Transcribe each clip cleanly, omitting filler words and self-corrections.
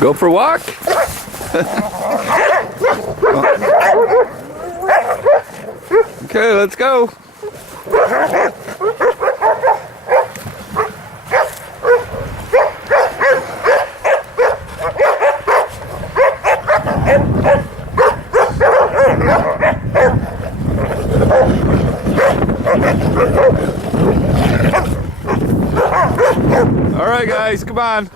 Go for a walk? Okay, let's go. All right, guys, come on.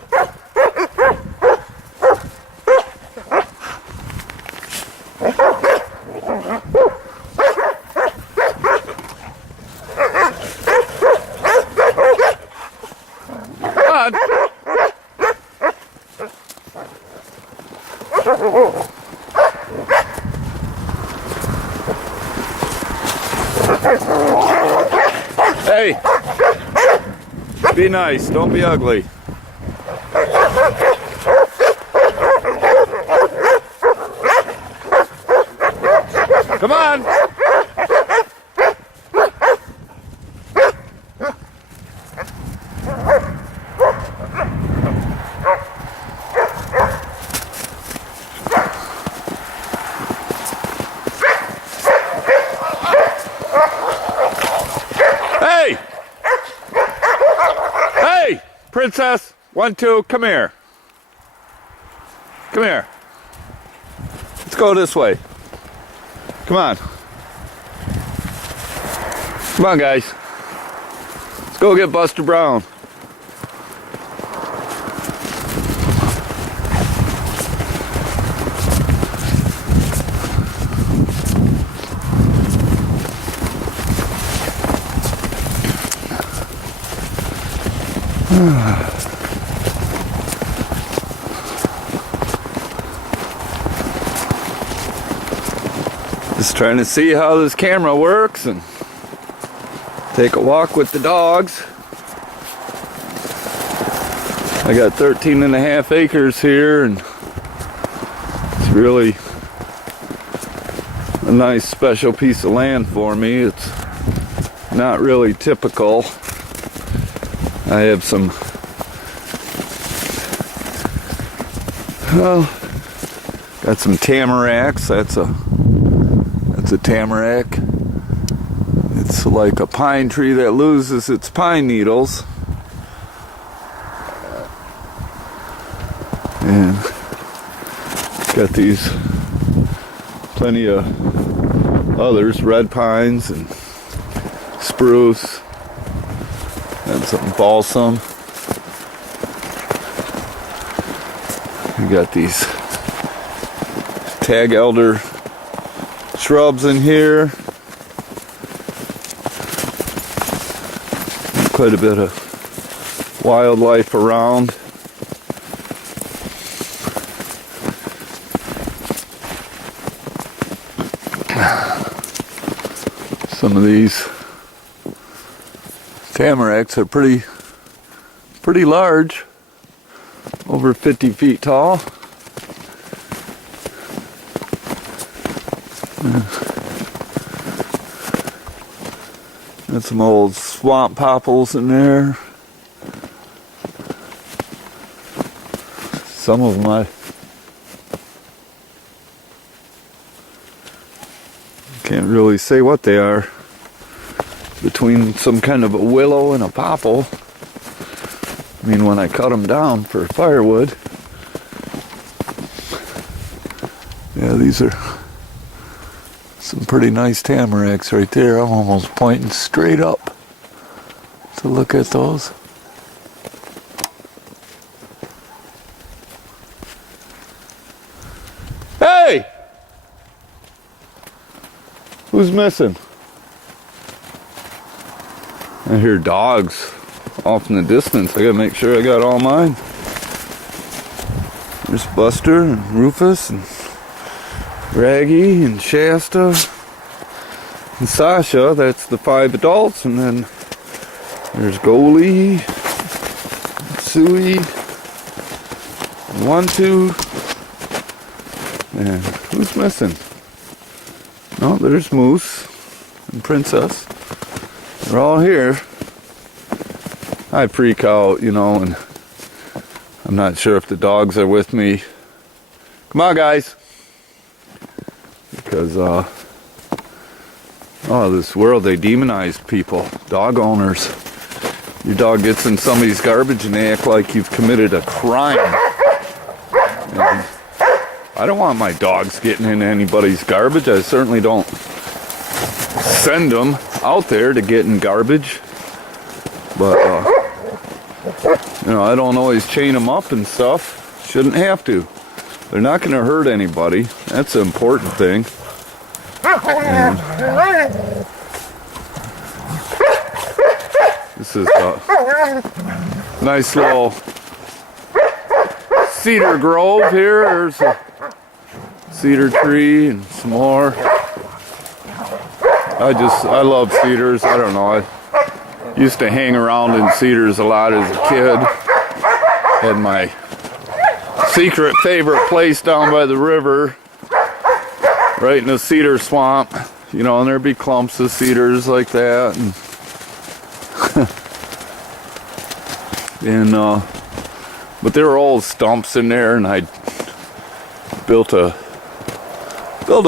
Hey, be nice, don't be ugly. Come on. Hey! Hey! Princess, 1, 2, come here. Come here. Let's go this way. Come on. Come on, guys. Let's go get Buster Brown. Just trying to see how this camera works and take a walk with the dogs. I got 13.5 acres here, and it's really a nice special piece of land for me. It's not really typical. I have some, well, got some tamaracks. That's a tamarack. It's like a pine tree that loses its pine needles. And got these plenty of others, red pines and spruce and some balsam. We got these tag elder shrubs in here. Quite a bit of wildlife around. Some of these tamaracks are pretty large, over 50 feet tall. Got some old swamp popples in there. Some of them I can't really say what they are. Between some kind of a willow and a popple. I mean, when I cut them down for firewood. Yeah, these are some pretty nice tamaracks right there. I'm almost pointing straight up to look at those. Hey! Who's missing? I hear dogs off in the distance. I gotta make sure I got all mine. There's Buster and Rufus and Raggy and Shasta and Sasha. That's the 5 adults. And then there's Goalie, Suey, and 1, 2. And who's missing? Oh, there's Moose and Princess. They're all here. I freak out, you know, and I'm not sure if the dogs are with me. Come on, guys. Because, oh, this world, they demonize people, dog owners. Your dog gets in somebody's garbage and they act like you've committed a crime. And I don't want my dogs getting in anybody's garbage. I certainly don't send them out there to get in garbage. But, you know, I don't always chain them up and stuff. Shouldn't have to. They're not going to hurt anybody. That's the important thing. And this is a nice little cedar grove here. There's a cedar tree and some more. I love cedars. I don't know. I used to hang around in cedars a lot as a kid. Had my secret favorite place down by the river, right in the cedar swamp. You know, and there'd be clumps of cedars like that. And but there were old stumps in there, and I built a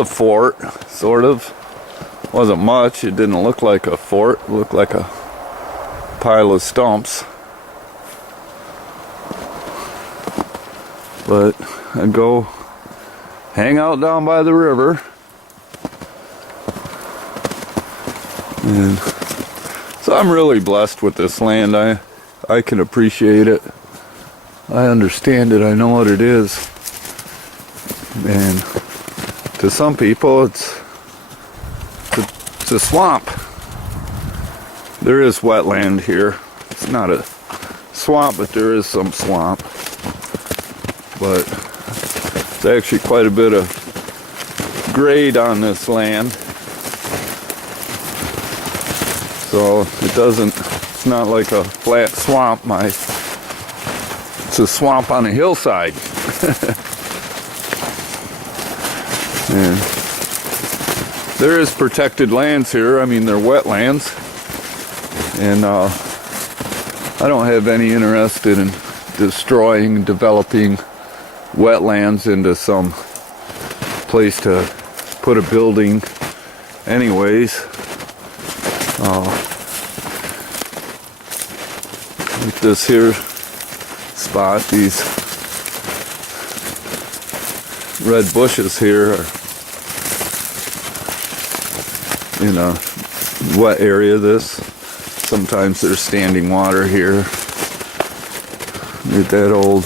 fort, sort of. Wasn't much. It didn't look like a fort. It looked like a pile of stumps. But I'd go hang out down by the river. And so I'm really blessed with this land. I can appreciate it. I understand it. I know what it is. And to some people, it's a swamp. There is wetland here. It's not a swamp, but there is some swamp. But it's actually quite a bit of grade on this land. So it's not like a flat swamp. It's a swamp on a hillside. And there is protected lands here. I mean, they're wetlands. And I don't have any interest in destroying, developing wetlands into some place to put a building anyways. Like this here spot, these red bushes here are in a wet area. Sometimes there's standing water here. Look at that old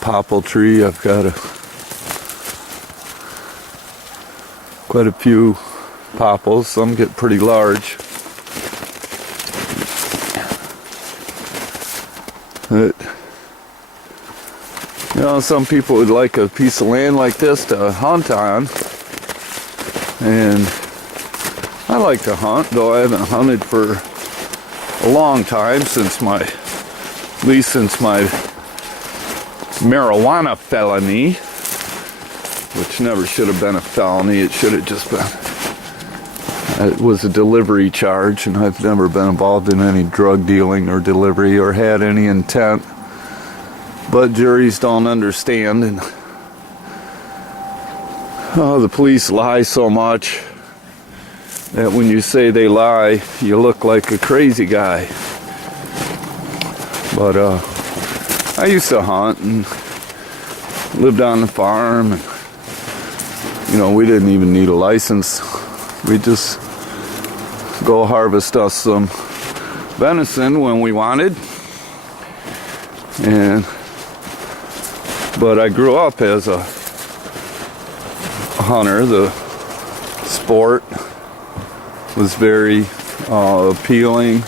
popple tree. I've got quite a few popples. Some get pretty large. But, you know, some people would like a piece of land like this to hunt on. And I like to hunt, though I haven't hunted for a long time, at least since my marijuana felony, which never should have been a felony. It should have just been, it was a delivery charge, and I've never been involved in any drug dealing or delivery or had any intent. But juries don't understand, and the police lie so much that when you say they lie, you look like a crazy guy. But I used to hunt and lived on the farm, and you know, we didn't even need a license. We just go harvest us some venison when we wanted. But I grew up as a hunter. The sport was very appealing.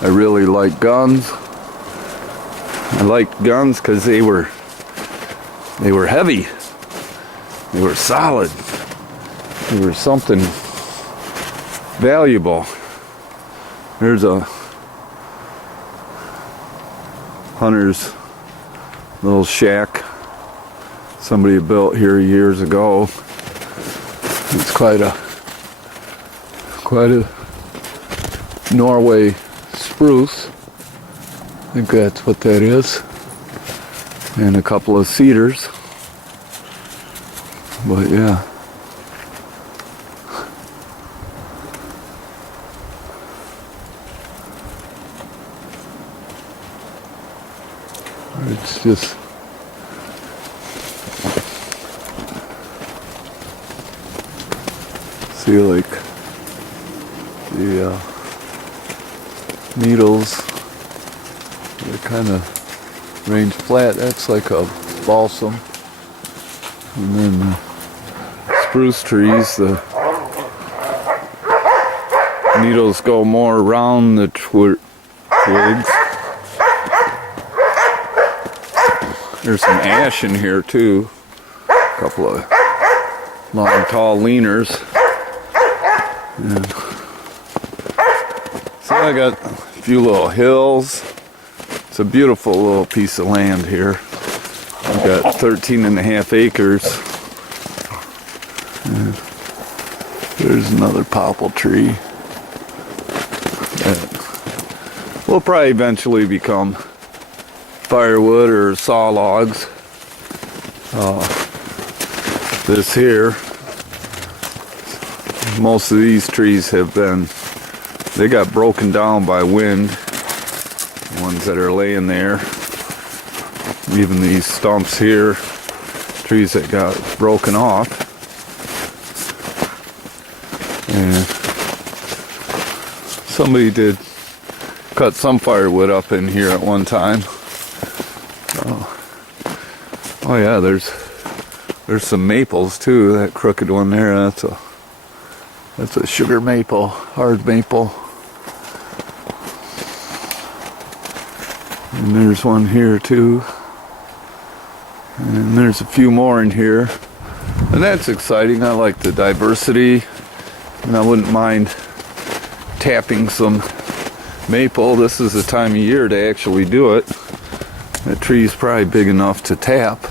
I really liked guns. I liked guns because they were heavy. They were solid. They were something valuable. There's a hunter's little shack somebody built here years ago. It's quite a Norway spruce. I think that's what that is. And a couple of cedars. But yeah. It's just see, like the needles, they kind of range flat. That's like a balsam. And then the spruce trees, the needles go more around the twigs. There's some ash in here too. A couple of long, tall leaners. And so I got a few little hills. It's a beautiful little piece of land here. I've got 13.5 acres. And there's another popple tree that will probably eventually become firewood or saw logs. This here, most of these trees have been, they got broken down by wind. The ones that are laying there, even these stumps here, trees that got broken off. And somebody did cut some firewood up in here at one time. Oh yeah, there's some maples too. That crooked one there, that's a sugar maple, hard maple. And there's one here too. And there's a few more in here. And that's exciting. I like the diversity. And I wouldn't mind tapping some maple. This is the time of year to actually do it. That tree's probably big enough to tap.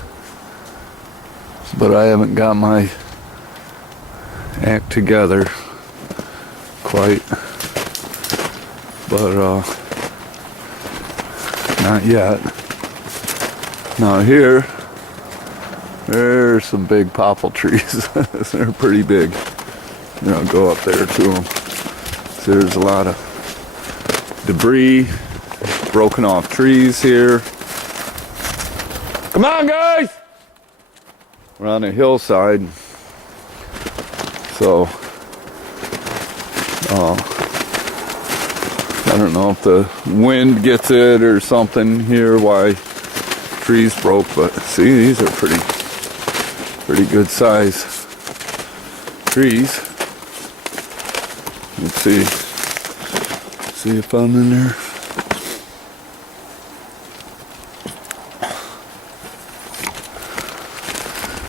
But I haven't got my act together quite. But not yet. Now here, there's some big popple trees. They're pretty big. You know, go up there to them. So there's a lot of debris, broken off trees here. Come on, guys! We're on a hillside, so I don't know if the wind gets it or something here, why trees broke, but see, these are pretty good size trees. Let's see if I'm in there.